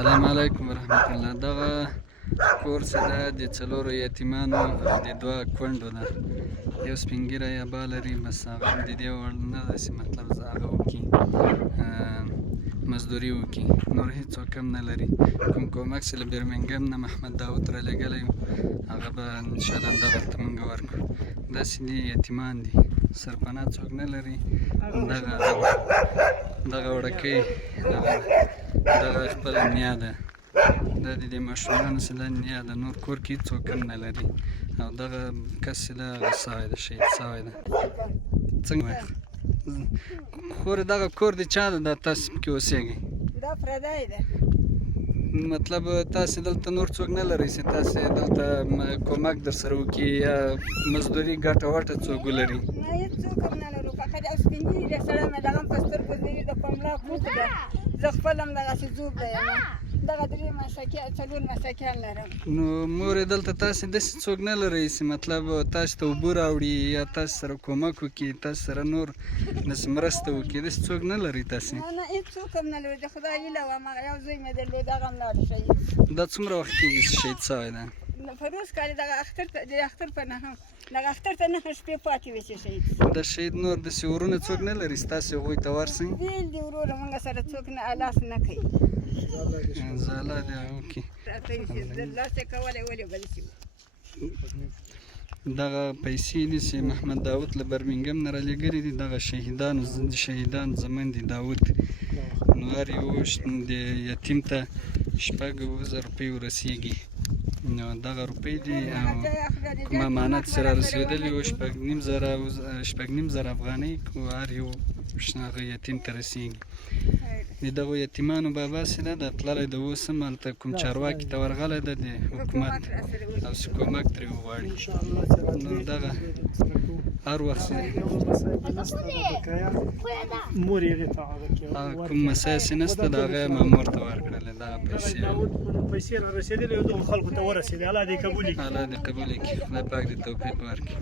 السلام علیکم ورحمت الله. دغه کور چې ده د څلورو یتیمانو د دوه کونډو ده. یو سپین ږیری ابا لري، بس هغه هم د دې وړ نه ده چې مطلب هغه وکړي مزدوري وکړي، نور هېڅوک هم نه لري. کوم کومک چې له برمنګهم نه محمد داود رالېږلی و هغه به انشاءالله همدغلته موږ ورکړو. داسې دي یتیمان دي، سرپناه څوک نه لري. دغه وړکۍ دغه خپله نیا ده، دا د دې ماشومانو چې دا نیا ده، نور کور کې هېڅوک هم نه لري. او دغه کس چې ده هغه سوی ده، شهید سوی ده. څنګه وایي خورې دغه کور د چا ده دا تاسې پکې اوسېږئ؟ دا پردی ده. مطلب تاسې دلته نور څوک نه لرئ چې تاسې دلته کومک در سره وکړي یا مزدوري ګټه وټه څوک ولري؟ نه هېڅوک هم نه لرو، فقط یو سپین ږیری دی سړی مې دغه هم په سترګو ځلي د پملا کوټ ده. زه خپل هم دغسې ځوب دی یم، دغه درې مساکیان څلور مساکیان لرم. نو مورې دلته تاسې داسې څوک نه لرئ چې مطلب تاسې ته اوبه راوړي یا تاسې سره کومک وکړي، تاسې سره نور داسې مرسته وکړي، داسې څوک نه لرئ تاسې؟ نه هېڅوک هم نه لرو، د خدای هیله وه. هماغه یو زوی مې درلود، هغه هم لاړ شهید. دا څومره وخت کېږي چې شهید سوی ده؟ په روز کال دغه اختر ته د اختر په نهه دغه اختر ته 9 شپې پاتې وې چې شهید شو. د شهید نور داسې ورونه څوک نه لري چې تاسې هغوی ته ورسئ؟ بېل دي وروره، موږ سره څوک نه لاس نه کوي. ځاله دی اوکې. لاس یې کولی ولې به داسې وي. دغه پیسې دي چې محمد داود له برمنګهم نه رالېږلي دي، دغه شهیدان زمن دي داود. نو هر یو د یتیم ته 6,000 روپۍ ورسېږي. نو دغه روپۍ دي او کوم امانت چې را رسېدلي و 6,500 افغانۍ هر یو هغه یتیم ته رسېږي. د دغو یتیمانو بابا چې ده تللی ده، اوس هم هلته کوم چارواکي ته ورغلی ده د حکومت، او چې کومک ترې وغواړي. نو دغه هر وخت کوم مسایل چې نشته د هغه یې مامور ته ورکړلې دغه پیسې را رسېدلې او دغو خلکو ته ورسېدې. الله دې قبول کړي. الله دې قبول کړي، خدای پاک دې توفیق ورکړي.